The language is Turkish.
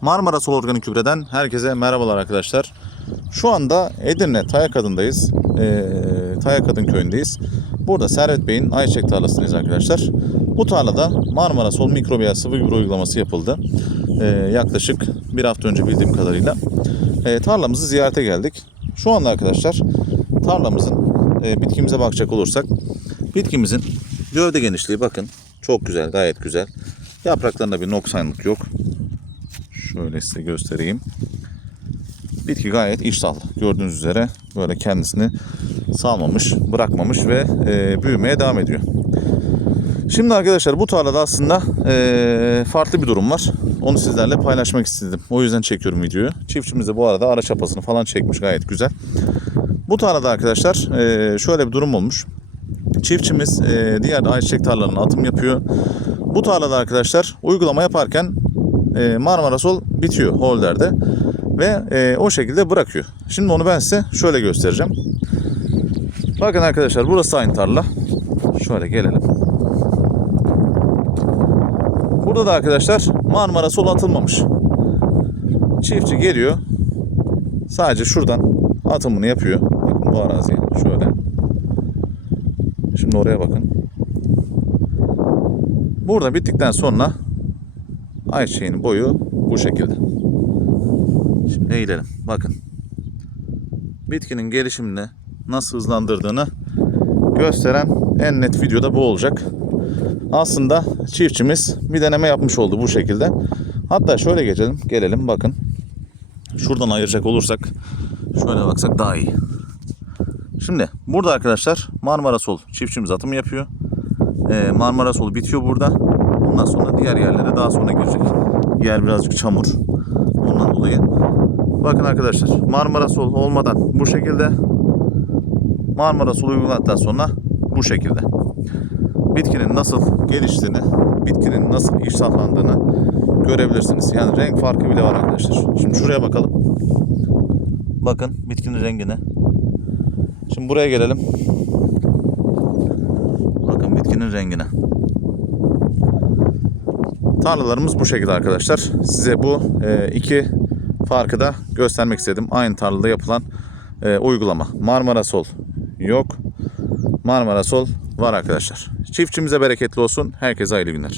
Marmara Sol Organik Gübre'den herkese merhabalar arkadaşlar. Şu anda Edirne Tayakadın'dayız. Ee, Tayakadın köyündeyiz. Burada Servet Bey'in ayçiçek tarlasındayız arkadaşlar. Bu tarlada Marmara Sol mikrobiyal sıvı gübre uygulaması yapıldı. Ee, yaklaşık bir hafta önce bildiğim kadarıyla. Ee, tarlamızı ziyarete geldik. Şu anda arkadaşlar tarlamızın e, bitkimize bakacak olursak bitkimizin gövde genişliği bakın çok güzel gayet güzel. Yapraklarında bir noksanlık yok. Şöyle size göstereyim. Bitki gayet iştahlı. Gördüğünüz üzere böyle kendisini salmamış, bırakmamış ve e, büyümeye devam ediyor. Şimdi arkadaşlar bu tarlada aslında e, farklı bir durum var. Onu sizlerle paylaşmak istedim. O yüzden çekiyorum videoyu. Çiftçimiz de bu arada ara çapasını falan çekmiş gayet güzel. Bu tarlada arkadaşlar e, şöyle bir durum olmuş. Çiftçimiz e, diğer ayçiçek tarlalarına atım yapıyor. Bu tarlada arkadaşlar uygulama yaparken e, Marmara Sol bitiyor holderde ve e, o şekilde bırakıyor. Şimdi onu ben size şöyle göstereceğim. Bakın arkadaşlar burası aynı tarla. Şöyle gelelim. Burada da arkadaşlar Marmara Sol atılmamış. Çiftçi geliyor. Sadece şuradan atımını yapıyor. Bakın bu araziye şöyle. Şimdi oraya bakın. Burada bittikten sonra ayçiçeğinin boyu bu şekilde. Şimdi eğilelim. Bakın. Bitkinin gelişimini nasıl hızlandırdığını gösteren en net videoda bu olacak. Aslında çiftçimiz bir deneme yapmış oldu bu şekilde. Hatta şöyle geçelim. Gelelim bakın. Şuradan ayıracak olursak şöyle baksak daha iyi. Şimdi burada arkadaşlar Marmara Sol çiftçimiz atım yapıyor. Ee, Marmara Sol bitiyor burada. Ondan sonra diğer yerlere daha sonra girecek. Yer birazcık çamur. Ondan dolayı. Bakın arkadaşlar Marmara Sol olmadan bu şekilde Marmara Sol uyguladıktan sonra bu şekilde. Bitkinin nasıl geliştiğini, bitkinin nasıl iştahlandığını görebilirsiniz. Yani renk farkı bile var arkadaşlar. Şimdi şuraya bakalım. Bakın bitkinin rengine. Şimdi buraya gelelim. Bakın bitkinin rengine. Tarlalarımız bu şekilde arkadaşlar. Size bu e, iki farkı da göstermek istedim. Aynı tarlada yapılan e, uygulama. Marmara Sol yok. Marmara Sol var arkadaşlar. Çiftçimize bereketli olsun. Herkese hayırlı günler.